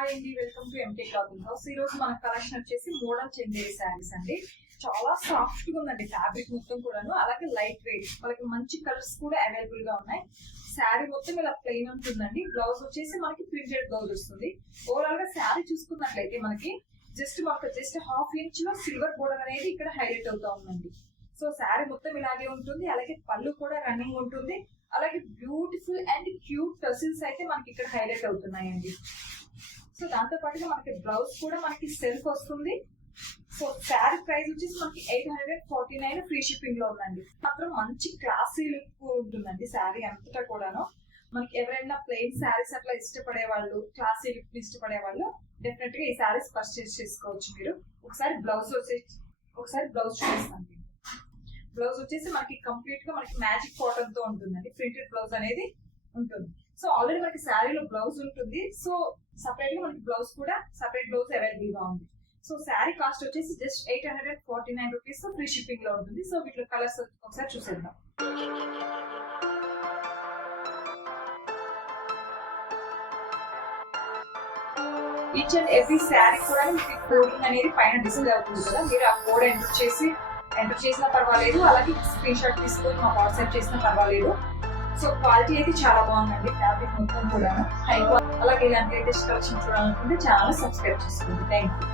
Hi అండి, welcome to empty clothing house. ఈ రోజు మన కలెక్షన్ వచ్చేసి మోడల్ చందేరి శారీస్ అండి. చాలా సాఫ్ట్ గా ఉందండి ఫ్యాబ్రిక్ మొత్తం కూడాను. అలాగే లైట్ వెయిట్, వాళ్ళకి మంచి కలర్స్ కూడా అవైలబుల్ గా ఉన్నాయి. శారీ మొత్తం ఇలా ప్లెయిన్ ఉంటుందండి. బ్లౌజ్ వచ్చేసి మనకి ప్రింటెడ్ బ్లౌజ్ వస్తుంది. ఓవరాల్ గా శారీ చూసుకున్నట్లయితే మనకి జస్ట్ హాఫ్ ఇంచ్ లో సిల్వర్ బోర్డర్ అనేది ఇక్కడ హైలైట్ అవుతా ఉందండి. సో శారీ మొత్తం ఇలాగే ఉంటుంది. అలాగే పళ్ళు కూడా రన్నింగ్ ఉంటుంది. అలాగే బ్యూటిఫుల్ అండ్ క్యూట్ టసిల్స్ అయితే మనకి ఇక్కడ హైలైట్ అవుతున్నాయండి. సో దాంతో పాటుగా మనకి బ్లౌజ్ కూడా మనకి సెల్ఫ్ వస్తుంది. సో శారీ ప్రైస్ వచ్చేసి మనకి 849 ఫ్రీ షిప్పింగ్ లో ఉందండి. మాత్రం మంచి క్లాసీ లుక్ ఉంటుందండి శారీ అంతటా కూడాను. మనకి ఎవరైనా ప్లెయిన్ శారీస్ అట్లా ఇష్టపడే వాళ్ళు, క్లాసీ లుక్ ఇష్టపడే వాళ్ళు డెఫినెట్ గా ఈ శారీస్ పర్చేస్ చేసుకోవచ్చు. మీరు ఒకసారి బ్లౌజ్ చూపిస్తాను. బ్లౌజ్ వచ్చేసి మనకి కంప్లీట్ గా మనకి మ్యాజిక్ కాటన్ తో ఉంటుందండి. ప్రింటెడ్ బ్లౌజ్ అనేది ఉంటుంది. సో ఆల్రెడీ మనకి శారీలో బ్లౌజ్ ఉంటుంది. సో సపరేట్ గా మనకి బ్లౌజ్ కూడా సపరేట్ బ్లౌజ్ అవైలబుల్ గా ఉంది. సో శారీ కాస్ట్ వచ్చేసి జస్ట్ 849 రూపీస్ ఫ్రీ షిప్పింగ్ లో ఉంటుంది. సో వీటిలో కలర్స్ ఒకసారి చూసేద్దాం. ఈచ్ అండ్ ఎవ్రీ శారీ కూడా మీకు కోడింగ్ అనేది పైన డిస్ప్లే అవుతుంది కదా. మీరు ఆ కోడ్ ఎంటర్ చేసినా పర్వాలేదు, అలాగే స్క్రీన్ షాట్ తీసుకొని మా వాట్సాప్ చేసినా పర్వాలేదు. సో క్వాలిటీ అయితే చాలా బాగుందండి. ఫ్యాబ్రిక్ మొత్తం కూడా హై క్వాలిటీ. అలాగే ఇలాంటి లేటెస్ట్ కలెక్షన్ చూడాలనుకుంటే ఛానల్ సబ్స్క్రైబ్ చేసుకోండి. Thank you.